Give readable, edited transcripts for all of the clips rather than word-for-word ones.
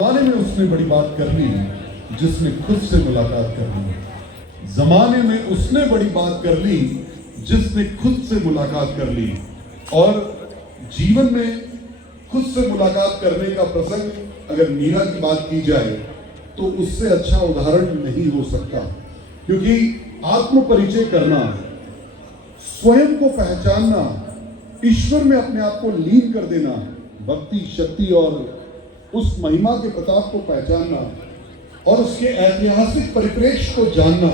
जमाने में उसने बड़ी बात कर ली जिसने खुद से मुलाकात कर ली। जमाने में उसने बड़ी बात कर ली जिसने खुद से मुलाकात कर ली। और जीवन में खुद से मुलाकात करने का प्रसंग अगर मीरा की बात की जाए तो उससे अच्छा उदाहरण नहीं हो सकता, क्योंकि आत्म परिचय करना, स्वयं को पहचानना, ईश्वर में अपने आप को लीन कर देना, भक्ति शक्ति और उस महिमा के प्रताप को पहचानना और उसके ऐतिहासिक परिप्रेक्ष्य को जानना,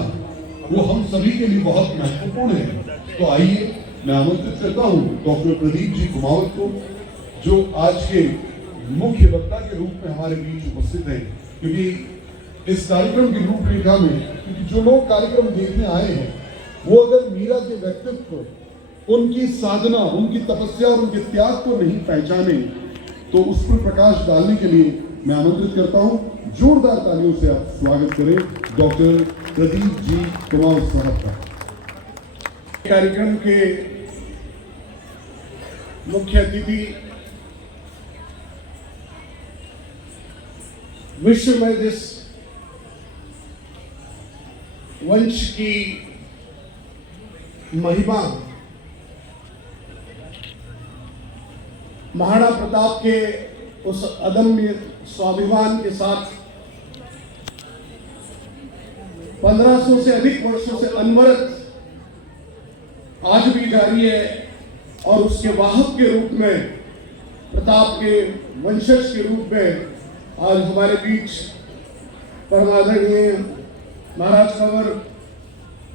वो हम सभी के लिए बहुत महत्वपूर्ण है। तो आइए मैं आमंत्रित करता हूँ डॉक्टर प्रदीप जी कुमावत को, जो आज के मुख्य वक्ता के रूप में हमारे बीच उपस्थित हैं। क्योंकि इस कार्यक्रम की रूपरेखा में, क्योंकि जो लोग कार्यक्रम देखने आए हैं वो अगर मीरा के व्यक्तित्व, उनकी साधना, उनकी तपस्या और उनके त्याग को नहीं पहचाने तो उस पर प्रकाश डालने के लिए मैं आमंत्रित करता हूं। जोरदार तालियों से आप स्वागत करें डॉक्टर प्रदीप जी कुमावत साहब का। कार्यक्रम के मुख्य अतिथि, विश्व में जिस वंश की महिमा महाराणा प्रताप के उस अदम्य स्वाभिमान के साथ 1500 से अधिक वर्षों से अनवरत आज भी जारी है, और उसके वाहक के रूप में, प्रताप के वंशज के रूप में आज हमारे बीच परमादरणीय महाराज कंवर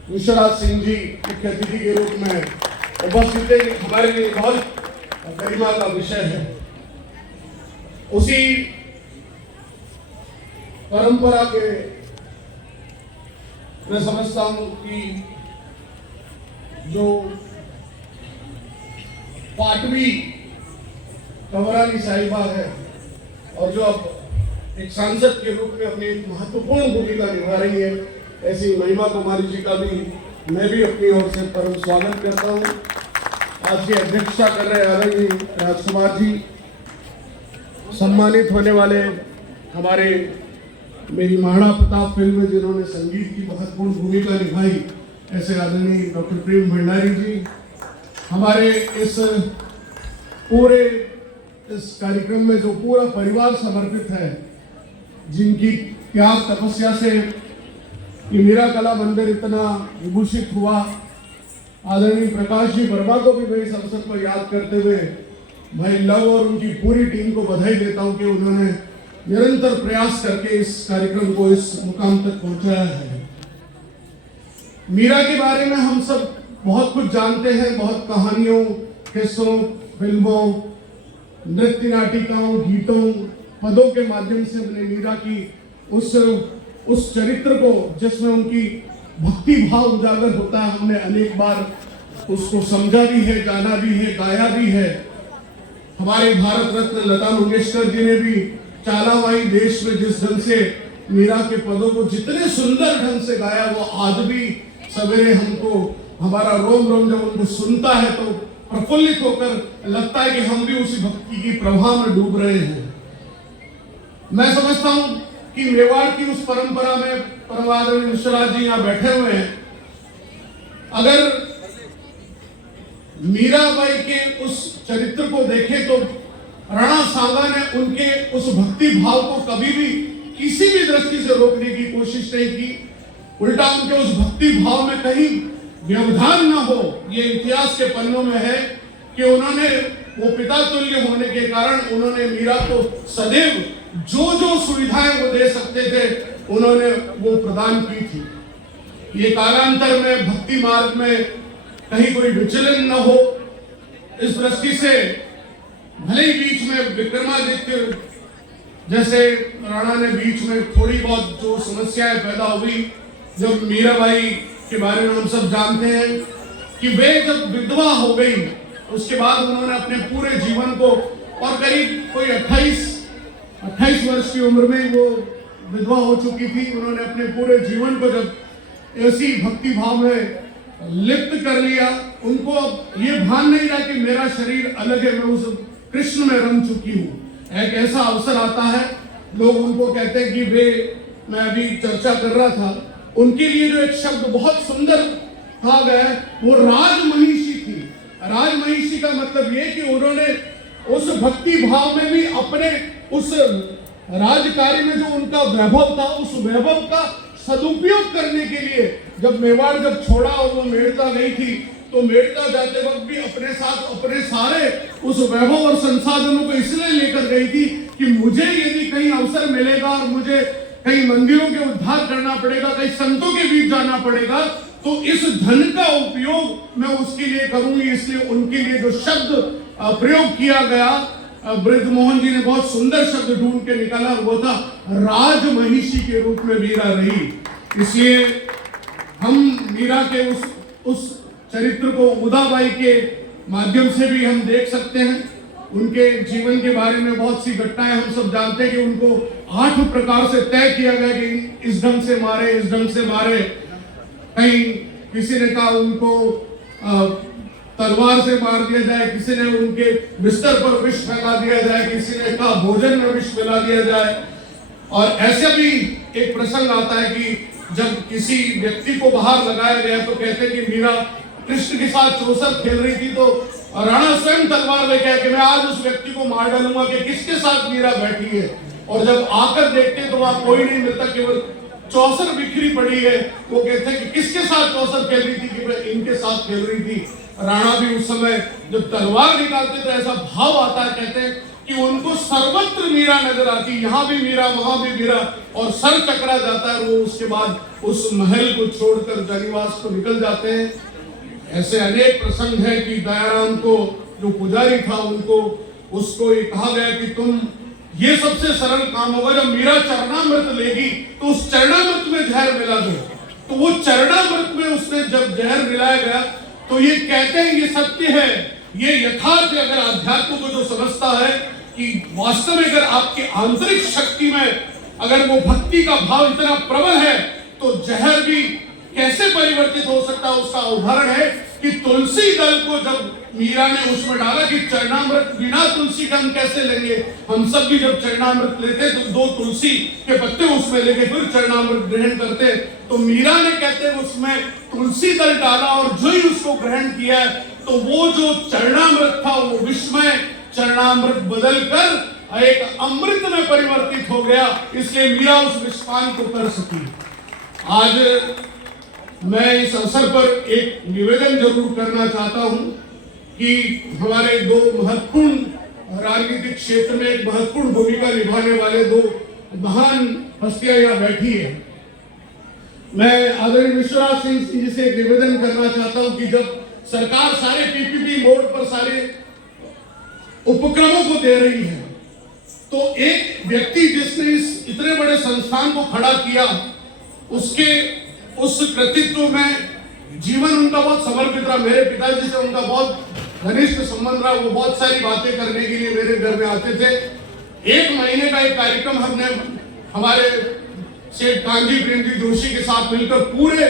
विश्वराज सिंह जी मुख्य अतिथि के रूप में उपस्थित है। हमारे लिए बहुत गरिमा का विषय है। उसी परंपरा के मैं समझता हूं कि जो पाटवी कंवरानी साहिबा है और जो अब एक सांसद के रूप में अपनी महत्वपूर्ण भूमिका निभा रही है, ऐसी महिमा कुमारी जी का भी मैं भी अपनी ओर से परम स्वागत करता हूं। आज की अध्यक्षता कर रहे आदरणीय राजकुमार जी, सम्मानित होने वाले हमारे मेरी महाराणा प्रताप फिल्म में जिन्होंने संगीत की महत्वपूर्ण भूमिका निभाई, ऐसे आदरणीय डॉक्टर प्रेम भंडारी जी, हमारे इस पूरे इस कार्यक्रम में जो पूरा परिवार समर्पित है, जिनकी त्याग तपस्या से ये मीरा कला मंदिर इतना विभूषित हुआ, आदरणीय प्रकाश जी वर्मा को भी मैं इस अवसर पर याद करते हुए भाई लव और उनकी पूरी टीम को बधाई देता हूं कि उन्होंने निरंतर प्रयास करके इस कार्यक्रम को इस मुकाम तक पहुंचाया है। मीरा के बारे में हम सब बहुत कुछ जानते हैं, बहुत कहानियों, किस्सों, फिल्मों, नृत्य नाटिकाओं, गीतों, पदों के माध्यम से हमने मीरा की उस चरित्र को, जिसमें उनकी भक्ति भाव उजागर होता है, हमने अनेक बार उसको समझा भी है, जाना भी है, गाया भी है। हमारे भारत रत्न लता मंगेशकर जी ने भी चालावाई देश में जिस ढंग से मीरा के पदों को जितने सुंदर ढंग से गाया, वो आज भी सवेरे हमको, हमारा रोम रोम जब उनको सुनता है तो प्रफुल्लित होकर लगता है कि हम भी उसी भक्ति की प्रवाह में डूब रहे हैं। मैं समझता हूं कि मेवाड़ की उस परंपरा में परमादरणीय विश्वराज जी यहाँ बैठे हुए हैं, अगर मीराबाई के उस चरित्र को देखें तो राणा सांगा ने उनके उस भक्ति भाव को कभी भी किसी भी दृष्टि से रोकने की कोशिश नहीं की। उल्टा उनके उस भक्ति भाव में कहीं व्यवधान न हो, ये इतिहास के पन्नों में है कि उन्होंने, वो पिता तुल्य होने के कारण उन्होंने मीरा को सदैव जो जो सुविधाएं वो दे सकते थे उन्होंने वो प्रदान की थी। ये कालांतर में भक्ति मार्ग में कहीं कोई विचलन न हो, इस दृष्टि से भले ही बीच में विक्रमादित्य जैसे राणा ने बीच में थोड़ी बहुत जो समस्याएं पैदा हुई, जब मीराबाई के बारे में हम सब जानते हैं कि वे जब विधवा हो गई, उसके बाद उन्होंने अपने पूरे जीवन को, और करीब कोई 28 वर्ष की उम्र में वो विधवा हो चुकी थी, उन्होंने अपने पूरे जीवन को जब ऐसी भक्ति भाव में लिप्त कर लिया, उनको अब ये भान नहीं रहा कि मेरा शरीर अलग है, मैं उस कृष्ण में रम चुकी हूँ। एक ऐसा अवसर आता है लोग उनको कहते हैं कि वे, मैं अभी चर्चा कर रहा था, उनके लिए जो एक शब्द बहुत सुंदर कहा गया है वो राजमहिषी थी। राजमहिषी का मतलब ये कि उन्होंने उस भक्ति भाव में भी अपने उस राजकार्य में जो उनका वैभव था, उस वैभव का सदुपयोग करने के लिए जब मेवाड़ जब छोड़ा और वो मेड़ता गई थी, तो मेड़ता जाते वक्त भी अपने साथ अपने सारे उस वैभव और संसाधनों को इसलिए लेकर गई थी कि मुझे यदि कहीं अवसर मिलेगा और मुझे कहीं मंदिरों के उद्धार करना पड़ेगा, कहीं संतों के बीच जाना पड़ेगा, तो इस धन का उपयोग मैं उसके लिए करूंगी। इसलिए उनके लिए जो शब्द प्रयोग किया गया, ब्रजमोहन जी ने बहुत सुंदर शब्द ढूंढ के निकाला, वो था राजमहिषी के रूप में मीरा रही। इसलिए हम मीरा के उस चरित्र को उदाबाई के माध्यम से भी हम देख सकते हैं। उनके जीवन के बारे में बहुत सी घटनाएं हम सब जानते हैं कि उनको 8 प्रकार से तय किया गया कि इस ढंग से मारे, इस ढंग से मारे। कहीं किसी ने कहा उनको तलवार से मार दिया जाए, किसी ने उनके बिस्तर पर विष फैला दिया जाए, किसी ने कहा भोजन में विष मिला दिया जाए। और ऐसा भी एक प्रसंग आता है कि जब किसी व्यक्ति को बाहर लगाया गया तो कहते हैं कि मीरा कृष्ण के साथ चौसर खेल रही थी, तो राणा स्वयं तलवार लेके आया कि मैं आज उस व्यक्ति को मार डालूंगा कि किसके साथ मीरा बैठी है। और जब आकर देखते हैं तो वहां कोई नहीं मिलता, केवल चौसर बिखरी पड़ी है। वो कहते हैं कि किसके साथ चौसर खेल रही थी, कि मैं इनके साथ खेल रही थी। राणा भी उस समय जब तलवार निकालते तो ऐसा भाव आता है, कहते हैं कि उनको सर्वत्र मीरा नजर आती, यहाँ भी मीरा, वहां भी मीरा, और सर चकरा जाता है। वो उसके बाद उस महल को छोड़कर जनिवास को निकल जाते हैं। ऐसे अनेक प्रसंग है कि दयाराम को जो पुजारी था उनको उसको ये कहा गया कि तुम, ये सबसे सरल काम होगा, जब मीरा चरणामृत लेगी तो उस चरणामृत में जहर मिला दो। तो वो चरणामृत में उसने जब जहर मिलाया गया तो ये कहते हैं ये सत्य है, ये यथार्थ है। अगर अध्यात्म को जो समझता है कि वास्तव में अगर आपकी आंतरिक शक्ति में अगर वो भक्ति का भाव इतना प्रबल है तो जहर भी कैसे परिवर्तित हो सकता है। उसका उदाहरण है कि तुलसी दल को जब मीरा ने उसमें डाला कि चरणामृत बिना तुलसी का हम कैसे लेंगे, हम सब भी जब चरणामृत लेते तो 2 तुलसी के पत्ते उसमें लेके फिर चरणामृत ग्रहण करते। तो मीरा ने कहते उसमें तुलसी दल डाला और जो ही उसको ग्रहण किया तो वो जो चरणामृत था वो विस्मय चरणामृत बदलकर एक अमृत में परिवर्तित हो गया। इसलिए मीरा उस विस्पान को कर सकी। आज मैं इस अवसर पर एक निवेदन जरूर करना चाहता हूं कि हमारे 2 महत्वपूर्ण राजनीतिक क्षेत्र में एक महत्वपूर्ण भूमिका निभाने वाले 2 महान हस्तियां यहाँ बैठी है। मैं आदरणीय विश्वनाथ सिंह जी से एक निवेदन करना चाहता हूं कि जब सरकार सारे पीपीपी मोड पर सारे उपक्रमों को दे रही है तो एक व्यक्ति जिसने इस इतने बड़े संस्थान को खड़ा किया, उसके उस कृतित्व में जीवन उनका बहुत समर्पित रहा। मेरे पिताजी से उनका बहुत घनिष्ठ संबंध रहा। वो बहुत सारी बातें करने के लिए मेरे घर में आते थे। 1 महीने का एक कार्यक्रम हमने हमारे सेठ कांजी प्रेम जी जोशी के साथ मिलकर पूरे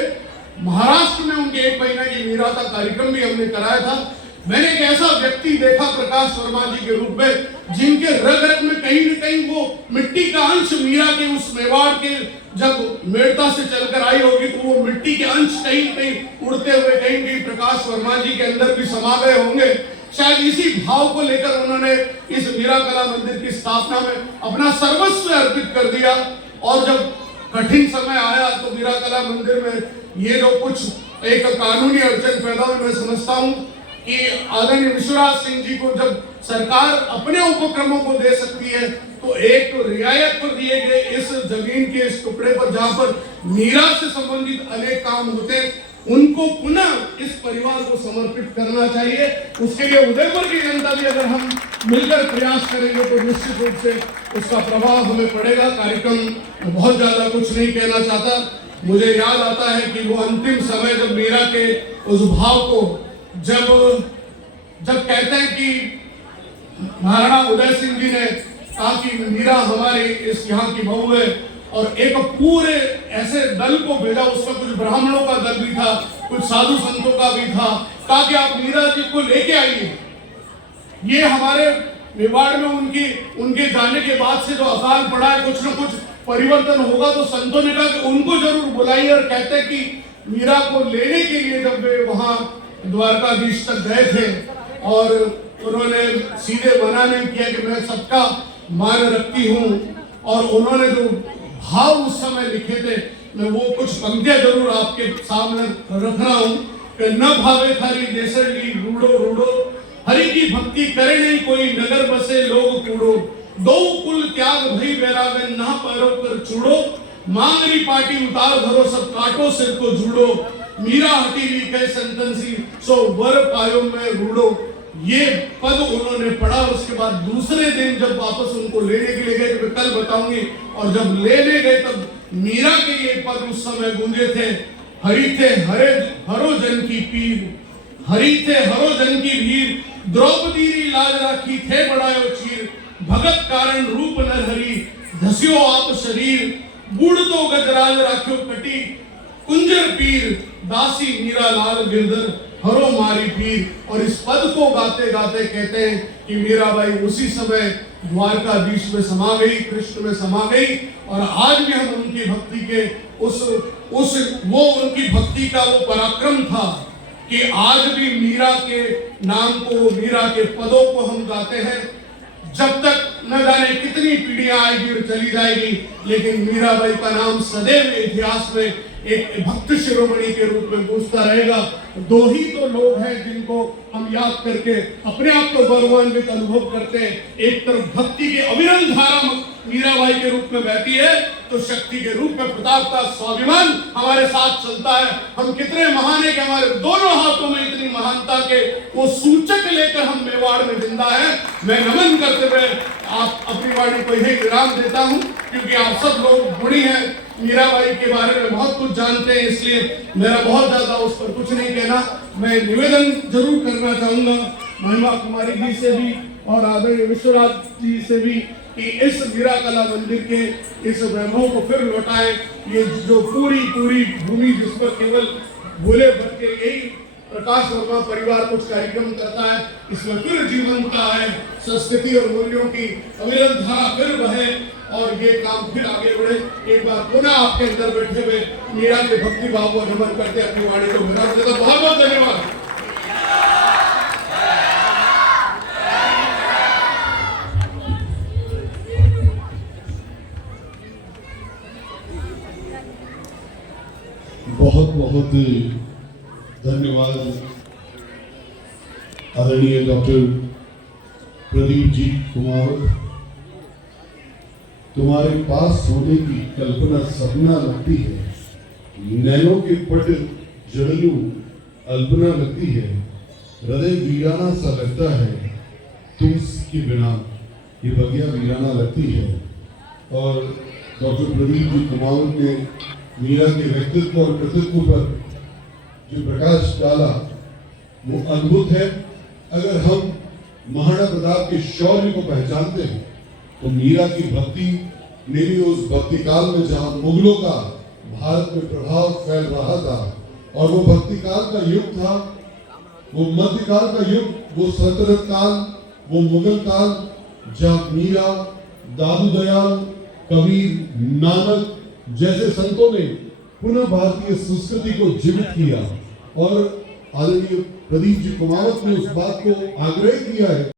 महाराष्ट्र में उनके 1 महीने की मीरा का कार्यक्रम भी हमने कराया था। मैंने एक ऐसा व्यक्ति देखा प्रकाश वर्मा जी के रूप में जिनके रग रग में कहीं न कहीं वो मिट्टी का अंश मीरा के उस मेवाड़ के जब मेड़ता से चलकर आई होगी तो वो मिट्टी के अंश कहीं कहीं उड़ते हुए कहीं कहीं प्रकाश वर्मा जी के अंदर भी समा गए होंगे। शायद इसी भाव को लेकर उन्होंने इस मीरा कला मंदिर की स्थापना में अपना सर्वस्व अर्पित कर दिया। और जब कठिन समय आया तो मीरा कला मंदिर में ये जो कुछ एक कानूनी अड़चन पैदा हुई, मैं समझता हूँ कि आदरणीय विश्वनाथ सिंह जी को जब सरकार अपने उपक्रमों को दे सकती है तो एक तो रियायत पर दिए गए इस जमीन के इस टुकड़े पर जहां पर मीरा से संबंधित अनेक काम होते उनको पुनः इस परिवार को समर्पित करना चाहिए। उसके लिए उदयपुर की जनता भी अगर हम मिलकर प्रयास करेंगे तो निश्चित रूप से उसका प्रभाव हमें पड़ेगा। कार्यक्रम बहुत ज्यादा कुछ नहीं कहना चाहता। मुझे याद आता है कि वो अंतिम समय जब मीरा के उस भाव को जब कहते हैं कि महाराणा उदय सिंह जी ने कहा कि मीरा हमारे इस यहाँ की बहू है और एक पूरे ऐसे दल को भेजा, उसमें कुछ ब्राह्मणों का दल भी था, कुछ साधु संतों का भी था, कहा कि आप मीरा जी को लेके आइए। ये हमारे मेवाड़ में उनके जाने के बाद से जो अकाल पड़ा है, कुछ न कुछ परिवर्तन होगा। तो संतों ने कहा कि उनको जरूर बुलाइए, और कहते कि मीरा को लेने के लिए जब वे वहां द्वारकाधीश तक गए थे और उन्होंने सीधे मना नहीं किया कि मैं सबका मान रखती हूँ, और उन्होंने जो भाव उस समय लिखे थे, मैं वो कुछ पंक्तियां जरूर आपके सामने रख रहा हूँ कि न भावे थारी देसरली रूडो रूडो, हरि की भक्ति करे नहीं कोई नगर बसे लोग कूड़ो, दो कुल त्याग भई बैरागन ना पैरों कर चूड़ो, मांगरी पाटी उतार धरो सब काटो सिर को जूड़ो, मीरा हटी ली कह संतनसी सो वर पायो में रूडो। ये पद उन्होंने पढ़ा। उसके बाद दूसरे दिन जब वापस उनको लेने के लिए गए, तो मैं कल बताऊंगी, और जब लेने गए तब मीरा के ये पद उस समय गूंजे थे, हरि थे हरे हरो जन की पीर, हरि थे हरो जन की भीर, द्रौपदी री लाज राखी थे बड़ायो चीर, भगत कारण रूप नर हरि धस्यो आप शरीर, बूढ़ तो गजराज राख्यो कटी कुंजर पीर, दासी मीरा लाल गिरधर हरो मारी पीर। और इस पद को गाते गाते कहते हैं कि मीराबाई उसी समय द्वारकाधीश में समा गई, कृष्ण में समा गई। और आज भी हम उनकी भक्ति के वो उनकी भक्ति का वो पराक्रम था कि आज भी मीरा के नाम को, मीरा के पदों को हम गाते हैं। जब तक न जाने कितनी पीढ़ियां आएगी और चली जाएगी, लेकिन मीराबाई का नाम सदैव इतिहास में एक भक्त शिरोमणि के रूप में गूंजता रहेगा। दो ही तो लोग हैं जिनको हम याद करके अपने आप को गौरवान्वित अनुभव करते हैं। एक तरफ भक्ति की अविरल धारा मीराबाई के रूप में बहती है, तो शक्ति के रूप में प्रताप का स्वाभिमान हमारे साथ चलता है। हम कितने महान है कि हमारे दोनों हाथों में इतनी महानता के वो सूचक लेकर हम मेवाड़ में जिंदा है। मैं नमन करते हुए आप अपनी वाणी को यही विराम देता हूँ, क्योंकि आप सब लोग गुणी हैं, मीराबाई के बारे में बहुत कुछ जानते हैं, इसलिए मेरा बहुत ज्यादा उस पर कुछ नहीं कहना। मैं निवेदन जरूर करना चाहूंगा महिमा कुमारी जी से भी और आदरणीय विश्वनाथ जी से भी कि इस मीरा कला मंदिर के इस वैभव को फिर लौटाएं। ये जो पूरी भूमि जिस पर केवल भोले भर के यही प्रकाश वर्मा परिवार कुछ कार्यक्रम करता है, इसमें फिर जीवंतता है, संस्कृति और मूल्यों की अविरल धारा फिर बहे और ये काम फिर आगे बढ़े। एक बार पुनः आपके अंदर बैठे हुए मीरा के भक्ति भाव को नमन करते अपनी वाणी को विराम देता। बहुत बहुत धन्यवाद। बहुत बहुत धन्यवाद आदरणीय डॉक्टर प्रदीप जी कुमार। तुम्हारे पास होने की कल्पना सपना लगती है, नैनों के पट जड़लू अल्पना लगती है, हृदय वीराना सा लगता है, तुमके बिना ये बगिया वीराना लगती है। और डॉक्टर प्रदीप जी कुमार ने मीरा के व्यक्तित्व और कृतित्व पर जो प्रकाश डाला वो अद्भुत है। अगर हम महाराणा प्रताप के शौर्य को पहचानते हैं तो मीरा की भक्ति ने भी उस भक्ति काल में जहां मुगलों का भारत में प्रभाव फैल रहा था और वो भक्ति काल का युग था, वो मध्यकाल का युग, वो सल्तनत काल, वो मुगल काल, जहां मीरा, दादू दयाल, कबीर, नानक जैसे संतों ने पुनः भारतीय संस्कृति को जीवित किया। और आदरणीय प्रदीप जी कुमावत ने उस बात को आग्रह किया है